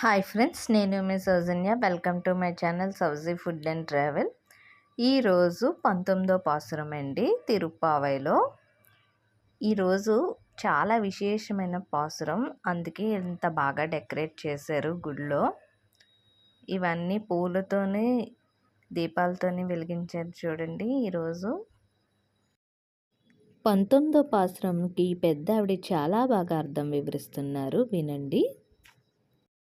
Hi friends నేను మీ Soujanya. Welcome to my channel Souji food and travel ఈరోజు పంతొమ్మిదో పాసురం అండి తిరుప్పావైలో. ఈరోజు చాలా విశేషమైన పాసురం. అందుకే ఇంత బాగా డెకరేట్ చేశారు గుడిలో ఇవన్నీ పూలతోనే దీపాలతోని వెలిగించారు చూడండి ఈరోజు పంతొమ్మిదో పాసురంకి పెద్ద ఆవిడ చాలా బాగా అర్థం వివరిస్తున్నారు. వినండి.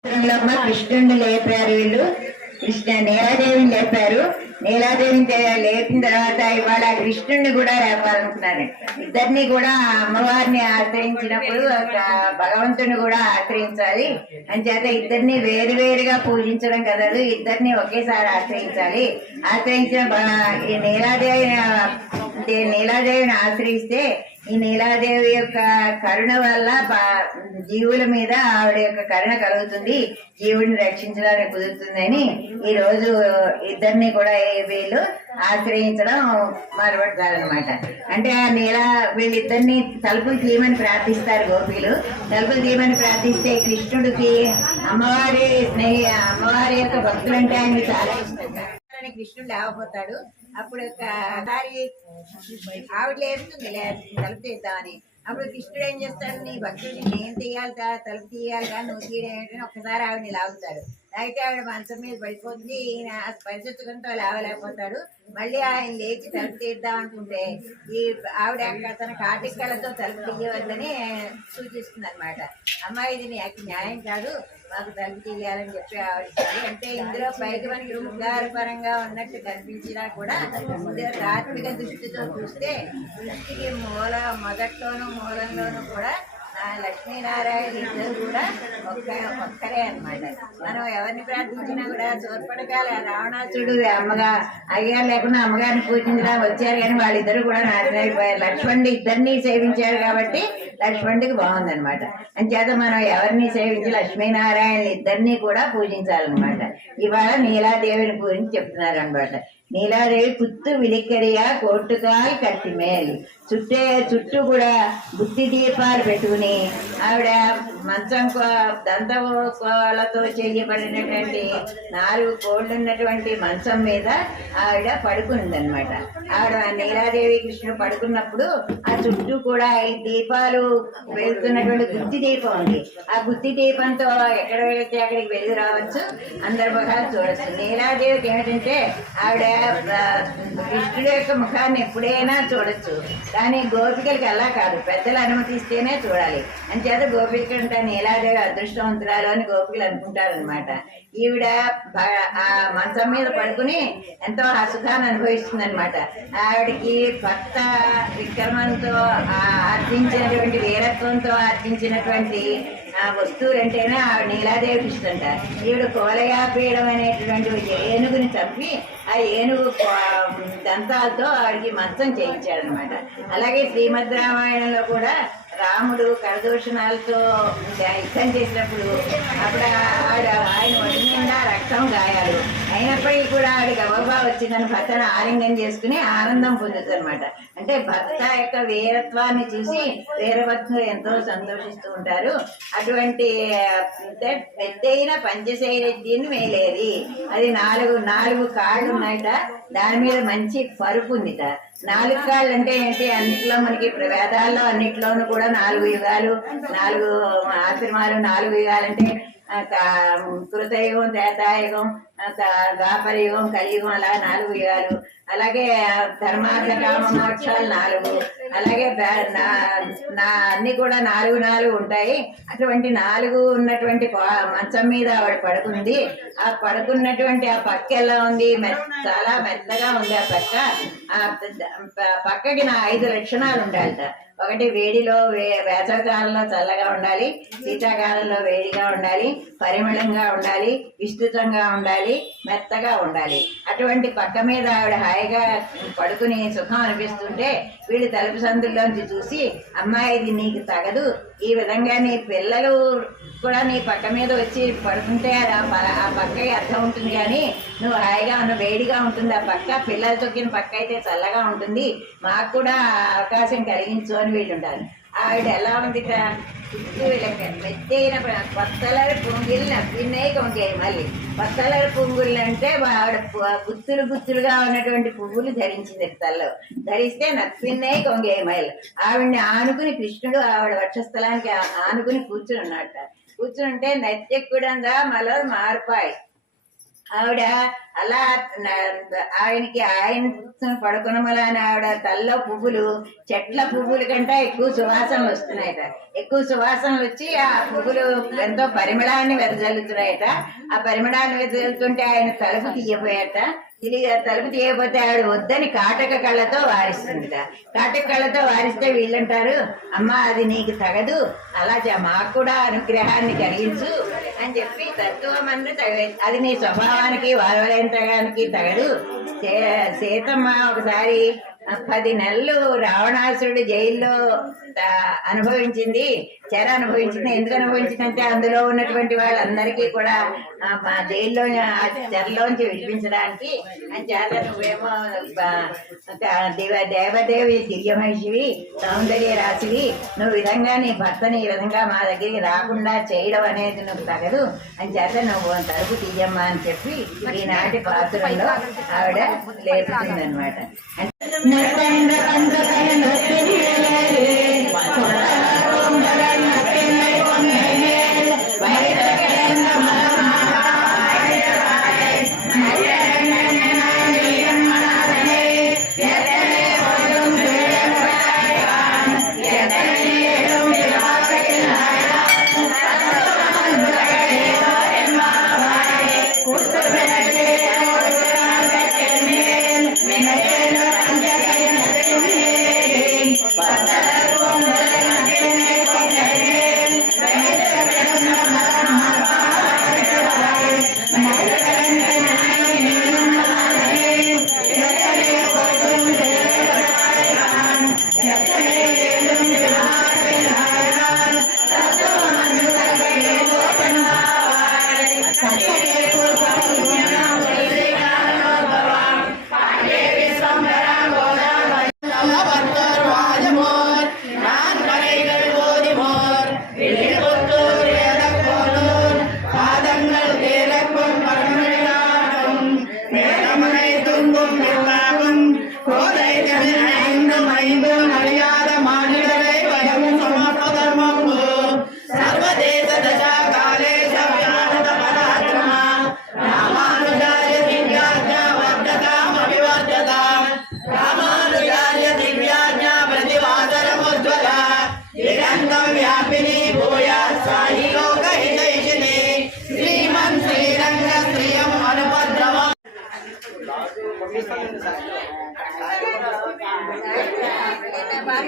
కృష్ణుడిని లేపారు వీళ్ళు. కృష్ణ నీలాదేవిని లేపారు. నీలాదేవిని లేపిన తర్వాత ఇవాళ కృష్ణుడిని కూడా లేపాలనుకున్నారు. ఇద్దరిని కూడా అమ్మవారిని ఆశ్రయించినప్పుడు భగవంతుని కూడా ఆశ్రయించాలి. అని చేత ఇద్దరిని వేరు వేరుగా పూజించడం కదదు ఇద్దరిని ఒకేసారి ఆశ్రయించాలి. ఆశ్రయించిన ఈ నీలాదేవి నీలాదేవిని ఆశ్రయిస్తే ఈ నీలాదేవి యొక్క కరుణ వల్ల జీవుల మీద ఆవిడ యొక్క కరుణ కలుగుతుంది. జీవుడిని రక్షించడానికి కుదురుతుందని ఈ రోజు ఇద్దరిని కూడా వీళ్ళు ఆశ్రయించడం మొదలుపెడతారనమాట అంటే ఆ నీల వీళ్ళిద్దరిని తలుపులు తీయమని ప్రార్థిస్తారు గోపీలు. తలుపులు తీయమని ప్రార్థిస్తే కృష్ణుడికి అమ్మవారి స్నేహి అమ్మవారి యొక్క భక్తులంటే ఆయనకి చాలా ఇష్టం అని కృష్ణుడు లేకపోతాడు. అప్పుడు ఒకసారి ఆవిడ లేస్తుంది లే- తలుపు తీద్దామని. అప్పుడు కృష్ణుడు ఏం చేస్తాడు నీ భక్తుడిని నేను తీయాలి తలుపు తీయాలి కానీ నువ్వు తీయడం ఒకసారి ఆవిడని లాగుతాడు. అయితే ఆవిడ మంచం మీద పడిపోతుంది ఈయన పరిస్థితులతో లేవలేకపోతాడు. మళ్ళీ ఆయన లేచి తలుపు తీద్దాం అనుకుంటే ఈ ఆవిడ తన కాటికలతో తలుపు తీయవద్దని సూచిస్తుంది అనమాట అమ్మాయి ఇది నీకు న్యాయం కాదు మాకు తలుపు తీయాలని చెప్పి ఆవిడ అంటే ఇందులో పైకి మనకి శృంగారపరంగా ఉన్నట్టు కనిపించినా కూడా ఇందులో తాత్విక దృష్టితో చూస్తే దృష్టికి మూల మొదట్లోనూ మూలంలోనూ కూడా లక్ష్మీనారాయణ ఇద్దరు కూడా ఒక్క ఒక్కరే అనమాట మనం ఎవరిని ప్రార్థించినా కూడా చోర్పడకాల రావణాసుడు అమ్మగా అయ్యారు లేకుండా అమ్మగారిని పూజించడా వచ్చారు కానీ వాళ్ళిద్దరు కూడా నాశనం అయిపోయారు లక్ష్మణుడు ఇద్దరిని సేవించారు కాబట్టి లక్ష్మణుడికి బాగుందన్నమాట. అంచేత మనం ఎవరిని సేవించి లక్ష్మీనారాయణ ఇద్దరిని కూడా పూజించాలన్నమాట. ఇవాళ నీలాదేవిని గురించి చెప్తున్నారు అనమాట నీలాదేవి పుత్తు విలిక్కరియా కోట్టుకాయ్ కట్టిమేలి చుట్టే చుట్టూ కూడా బుద్ధి దీపాలు పెట్టుకుని ఆవిడ మంచం కో- దంత కోళ్ళతో చేయబడినటువంటి నాలుగు కోళ్ళు ఉన్నటువంటి మంచం మీద ఆవిడ పడుకుందనమాట ఆవిడ నీలాదేవి కృష్ణుడు పడుకున్నప్పుడు ఆ చుట్టూ కూడా ఈ దీపాలు వెళ్తున్నటువంటి గుత్తి దీపం ఉంది. ఆ గుత్తి దీపంతో ఎక్కడ వెళితే అక్కడికి వెళ్ళి రావచ్చు. అందరి ముఖాలు చూడొచ్చు. నీలాదేవికి ఏమిటంటే ఆవిడ కృష్ణుడు యొక్క ముఖాన్ని ఎప్పుడైనా చూడొచ్చు. కానీ గోపికలకి అలా కాదు. పెద్దలు అనుమతిస్తేనే చూడాలి. అంచేత గోపిక అంటే నీలాదేవి అదృష్టవంతురాలు అని గోపికలు అనుకుంటారనమాట ఈవిడ ఆ మంచం మీద పడుకుని ఎంతో హసుఖాన్ని సుఖాన్ని అనుభవిస్తుంది అనమాట ఆవిడకి భక్త విక్రమంతో ఆ ఆర్జించినటువంటి వీరత్వంతో ఆర్జించినటువంటి ఆ వస్తువులు అంటేనే ఆవిడ నీలాదేవికి ఇష్టంట ఈవిడ కోలయాపీయడం అనేటువంటి ఏనుగుని చంపి ఆ ఏనుగు దంతాలతో ఆవిడకి మంచం చేయించాడనమాట. అలాగే శ్రీమద్ రామాయణంలో కూడా రాముడు కరదూషణాలతో యుద్ధం చేసినప్పుడు అప్పుడు ఆవిడ ఆయన ఒడి నిండా రక్తం గాయాలు. అయినప్పటికీ కూడా ఆవిడ గబగబా వచ్చిందని భర్తను ఆలింగం చేసుకుని ఆనందం పొందుతుంది అనమాట అంటే భర్త యొక్క వీరత్వాన్ని చూసి వీరభక్తులు ఎంతో సంతోషిస్తూ ఉంటారు. అటువంటి అంటే పెద్దయిన పంచశైరెడ్డిని మేలేది. అది నాలుగు నాలుగు కాళ్ళు ఉన్నాయట. దాని మీద మంచి పరుపు ఉందిట. నాలుగు కాళ్ళు అంటే ఏంటి? అన్నిట్లో మనకి వేదాల్లో అన్నిట్లోనూ కూడా నాలుగు యుగాలు నాలుగు ఆశ్రమాలు నాలుగు యుగాలు అంటే కృతయుగం త్రేతాయుగం ద్వాపరయుగం కలియుగం అలా నాలుగు యుగాలు. అలాగే ధర్మార్థ కామ మోక్షాలు నాలుగు. అలాగే నా- నా అన్ని కూడా నాలుగు నాలుగు ఉంటాయి. అటువంటి నాలుగు ఉన్నటువంటి మంచం మీద ఆవిడ పడుకుంది. ఆ పడుకున్నటువంటి ఆ పక్క ఎలా ఉంది? మె- చాలా మెత్తగా ఉంది ఆ పక్క. ఆ పక్కకి నా ఐదు లక్షణాలు ఉండాలట. ఒకటి వేడిలో వే వేసవికాలంలో చల్లగా ఉండాలి. శీతాకాలంలో వేడిగా ఉండాలి. పరిమళంగా ఉండాలి. విస్తృతంగా ఉండాలి మెత్తగా ఉండాలి. అటువంటి పక్క మీద ఆవిడ హాయిగా పడుకుని సుఖం అనిపిస్తుంటే వీళ్ళు తలుపు సందుల్లోంచి చూసి అమ్మాయి ఇది నీకు తగదు. ఈ విధంగా నీ పిల్లలు కూడా నీ పక్క మీద వచ్చి పడుకుంటే అది ఆ పక్కకి అర్థం ఉంటుంది కానీ నువ్వు హాయిగా ఉన్న వేడిగా ఉంటుంది ఆ పక్క. పిల్లలు తొక్కిన పక్క అయితే చల్లగా ఉంటుంది. మాకు కూడా అవకాశం కలిగించు అని వీళ్ళు ఉండాలి ఆవిడ ఎలా ఉంది వీళ్ళకి మెత్తైన పచ్చలరి పొంగిల్ నవ్వినాయి మళ్ళీ పచ్చలరి పొంగుళ్ళు అంటే ఆవిడ గుత్తులు గుత్తులుగా ఉన్నటువంటి పువ్వులు ధరించింది తల్లో ధరిస్తే నవ్వినాయి కొంగాయి మళ్ళీ ఆవిడ్ని ఆనుకుని కృష్ణుడు ఆవిడ వక్షస్థలానికి ఆనుకుని కూర్చుని ఉన్నట్ట కూర్చుని నత్యకుడంగా నత్యక్కుడంగా మళ్ళీ మారిపాయి ఆవిడ అలా ఆయనకి ఆయన పడుకునమలని ఆవిడ తల్ల పువ్వులు చెట్ల పువ్వుల కంటే ఎక్కువ సువాసనలు వస్తున్నాయట ఎక్కువ సువాసనలు వచ్చి ఆ పువ్వులు ఎంతో పరిమళాన్ని వెదజల్లుతున్నాయట ఆ పరిమళాన్ని వెదజల్లుతుంటే ఆయన తలుపు తీయపోయాట తలుపు తీయకపోతే ఆవిడ వద్దని కాటక కళ్ళతో వారిస్తుందిట. కాటక కళ్ళతో వారిస్తే వీళ్ళంటారు అమ్మా అది నీకు తగదు అలా మాకు కూడా అనుగ్రహాన్ని కలిగించు అని చెప్పి తత్వమందు తగ అది నీ స్వభావానికి వారవలేంతగానికి తగదు. సే- సీతమ్మ ఒకసారి పది నెలలు రావణాసురుడు జైల్లో అనుభవించింది. చెర అనుభవించింది ఎందుకు అనుభవించిందంటే అందులో ఉన్నటువంటి వాళ్ళందరికీ కూడా మా జైల్లో ఆ చెరలోంచి విడిపించడానికి. అని చేత నువ్వేమో దేవ దేవదేవి దివ్యమహిషివి సౌందర్య రాశివి. నువ్వు విధంగా నీ భర్తని ఈ విధంగా మా దగ్గరికి రాకుండా చేయడం అనేది నువ్వు తగదు. అని చేత నువ్వు తలుపు తీయమ్మా అని చెప్పి ఈనాటి పాత్రలో ఆవిడ कंद कंद कंद नचनी